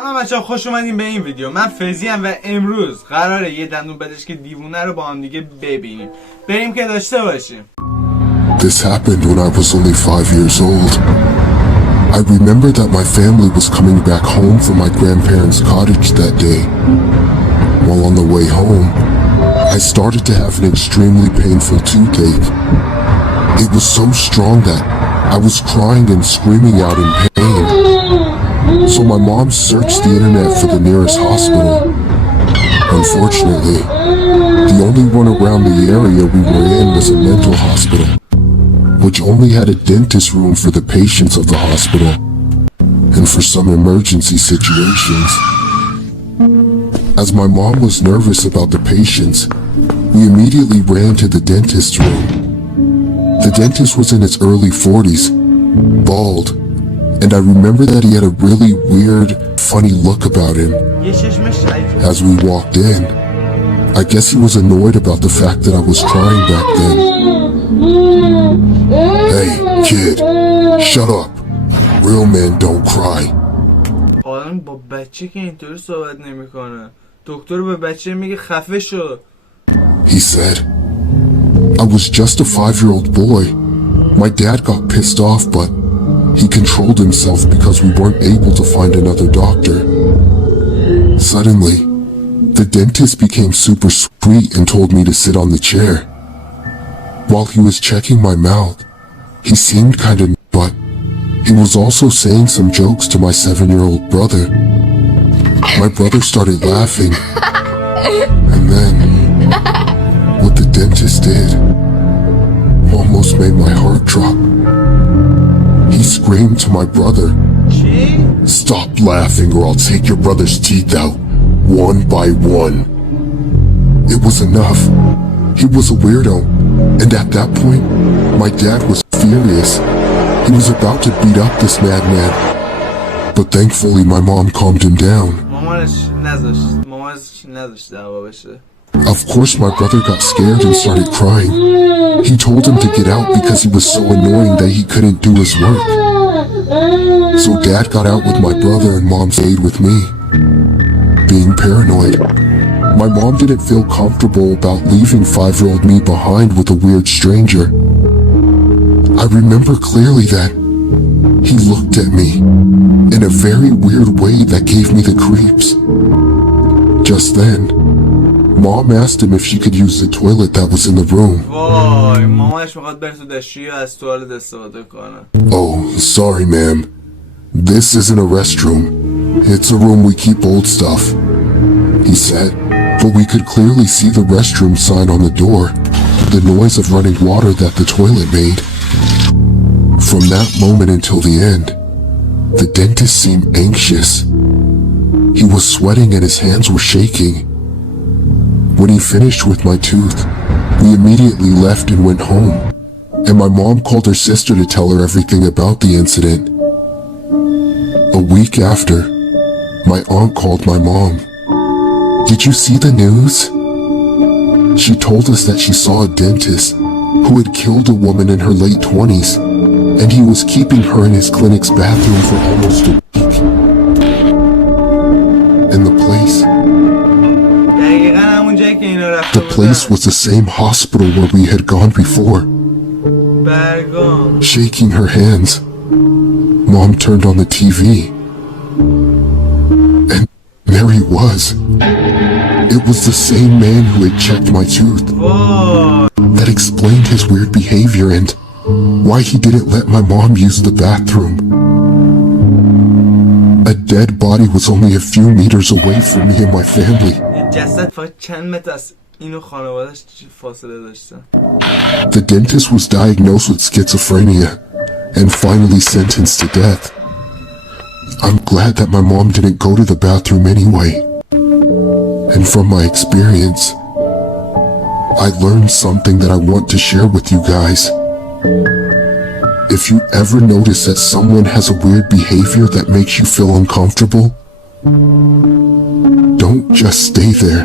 سلام بچه‌ها، خوش اومدین به این ویدیو. من فزی ام و امروز قراره یه دندون پزشک دیوونه رو با هم دیگه ببینیم. بریم که داشته باشیم. This happened when I was only 5 years old. I remember that my family was coming back home from my grandparents' cottage that day. While on the way home, I started to have an extremely painful toothache. It was so strong that I was crying and screaming out in pain. So my mom searched the internet for the nearest hospital. Unfortunately, the only one around the area we were in was a mental hospital, which only had a dentist room for the patients of the hospital, and for some emergency situations. As my mom was nervous about the patients, we immediately ran to the dentist's room. The dentist was in his early 40s, bald, and I remember that he had a really weird, funny look about him. As we walked in, I guess he was annoyed about the fact that I was crying back then. Hey, kid, shut up. Real men don't cry. آدم با بچه که اینطوری صحبت نمیکنه. دکتر به بچه میگه خفه شو. He said, I was just a 5-year-old boy. My dad got pissed off, but he controlled himself because we weren't able to find another doctor. Suddenly, the dentist became super sweet and told me to sit on the chair. While he was checking my mouth, he seemed kinda, but he was also saying some jokes to my 7-year-old brother. My brother started laughing, and then what the dentist did almost made my heart drop. He screamed to my brother, "Stop laughing or I'll take your brother's teeth out, one by one." It was enough. He was a weirdo, and at that point, my dad was furious. He was about to beat up this madman, but thankfully my mom calmed him down. Of course my brother got scared and started crying. He told him to get out because he was so annoying that he couldn't do his work. So dad got out with my brother and mom stayed with me. Being paranoid, my mom didn't feel comfortable about leaving 5-year-old me behind with a weird stranger. I remember clearly that he looked at me in a very weird way that gave me the creeps. Just then, Mom asked him if she could use the toilet that was in the room. Oh, sorry ma'am. This isn't a restroom. It's a room we keep old stuff, he said, but we could clearly see the restroom sign on the door, the noise of running water that the toilet made. From that moment until the end, the dentist seemed anxious. He was sweating and his hands were shaking. When he finished with my tooth, we immediately left and went home, and my mom called her sister to tell her everything about the incident. A week after, my aunt called my mom. "Did you see the news?" She told us that she saw a dentist who had killed a woman in her late 20s, and he was keeping her in his clinic's bathroom for almost a week. And the place was the same hospital where we had gone before. Shaking her hands, Mom turned on the TV, and there he was. It was the same man who had checked my tooth. That explained his weird behavior and why he didn't let my mom use the bathroom. A dead body was only a few meters away from me and my family. The dentist was diagnosed with schizophrenia and finally sentenced to death. I'm glad that my mom didn't go to the bathroom anyway. And from my experience, I learned something that I want to share with you guys. If you ever notice that someone has a weird behavior that makes you feel uncomfortable, don't just stay there.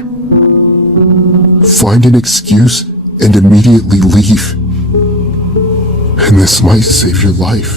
Find an excuse and immediately leave. And this might save your life.